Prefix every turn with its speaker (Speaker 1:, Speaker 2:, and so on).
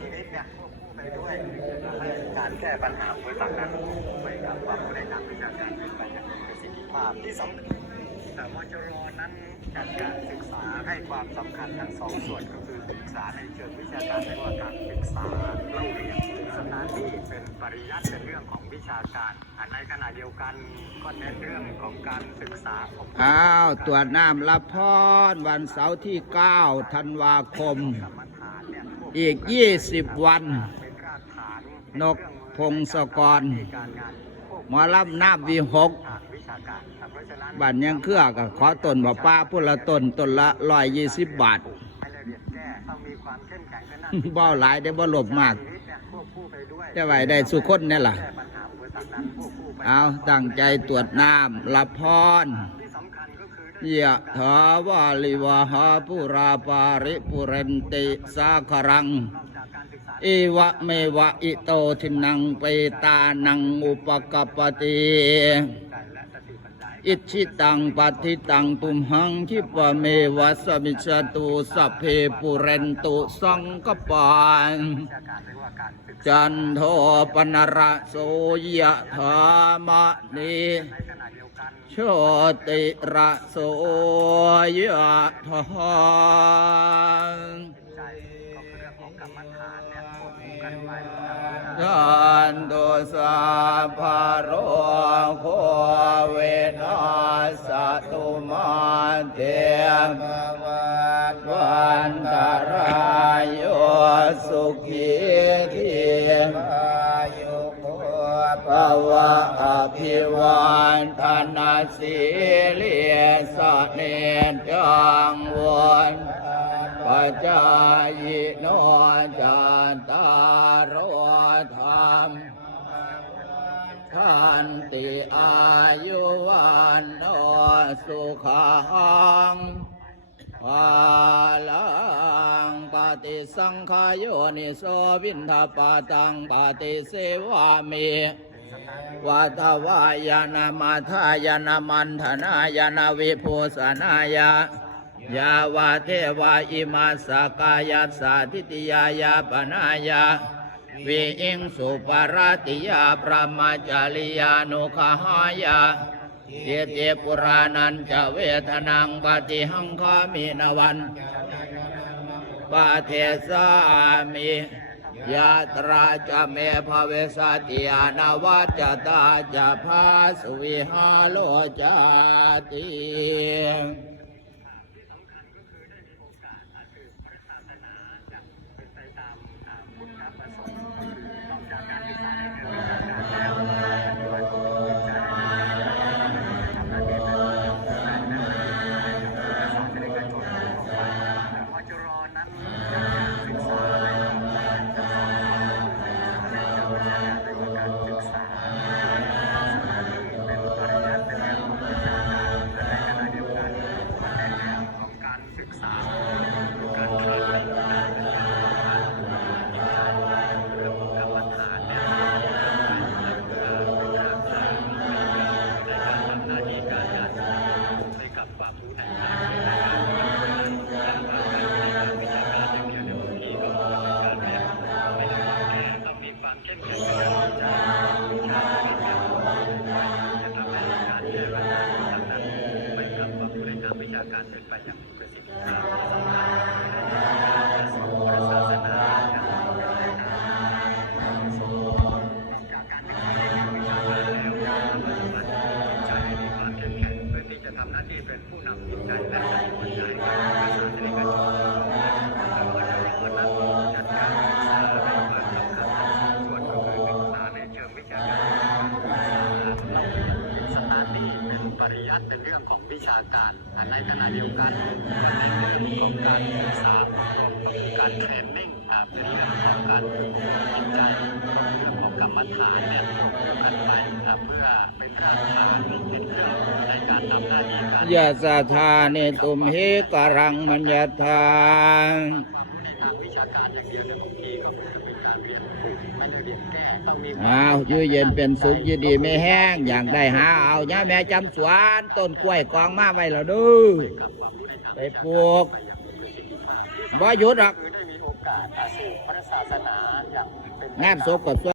Speaker 1: ชีวิตเนี่ยควบคู่ไปด้วยการแก้ปัญหาอุปสรรคนั้นไปกับความรู้ในทางวิชาการเป็นไปอย่างมีประสิทธิภาพที่สำคัญแต่มจรนั้นจัดการศึกษาให้ความสำคัญทั้งสองส่วนก็คือศึกษาในเชิงวิชาการและว่าการศึกษาเล่าเรียนสถานที่เป็นปริยัติเป็นเรื่องของวิชาการอันในขณะเดียวกันก็เน้นเรื่องของการศึกษาอบรม
Speaker 2: อ้าวตรวจน้ำรับพรวันเสาร์ที่ 9 ธันวาคม อีก 20 วัน นกพงศกรหมอลำนาบวีหกบัตรยังเครือกับขอต้นบ่ป้าพุ่นละต้นต้นละร้อยยี่สิบบาทบ่หลายได้บ่หลบมากจะไหวได้สุคนนี่ล่ะ เอาตั้งใจตรวจน้ำรับพร ยะถาวาลิวหาปุราปาริปุเรนติสาครังเอวะเมวะอิโตทินังเปตานังอุปกปติ อิชิตังปฏิตังตุมหังคิปะเมวะสมิจตุสัพเพปุเรนตุสังกปานจันโทปนระโสยะธามะนีโชติระโสยะทา นทันตุสัพพะโรโคเวนัสตุมาเตมวันตรายโยสุขีทีอายุโกภวะอภิวันธนาสีเลสเนจังวันปัจจายโนจันตา นติอายุวันโนสุขังภาลังปฏิสังขายโยนิโสวินทปาตังปฏิเสวามิวัตวายานามาทายานามันธนายานาวิภูสนายายาวาเทวาอิมาสกายัสสาทิติยายาปนายา วิอิงสุปราติยาพระมาจาริยานุขหายาเยเจปุรานันจะเวทนังปฏิหังคามินวันปาเทสามิยาตราจะเมภเวสติยานาวัจตาจะพาสุวิหาโลจติา
Speaker 1: ติส วิชาการอันในขณะเดียวกันในเรื่องของการศึกษาของการเทรนนิ่งครับในเรื่องของการฝึกจิตใจเรื่องของกรรมฐานเนี่ยกันไปครับเพื่อเป็นการพาให้จิตเคลื่อนในการทำหน้าที่การ
Speaker 2: ยะสะทาเนตุมหิกรังมัญญาน
Speaker 1: ในทางอ่างเดียวก็คือการเรียนรู้ถ้าจะเรียนแก้ต้องมี
Speaker 2: อ้า อยู่เย็นเป็นสุขยู่ดีไม่แห้งอย่างได้หาเอาย่าแม่จำสวนต้นกล้วยกองมาไว้แล้วดูไปปลูกบ่หยุดหรอก
Speaker 1: คือได้มีโอกาสอาชีพพระศาสนาอย่างเป็น
Speaker 2: งานศพกับ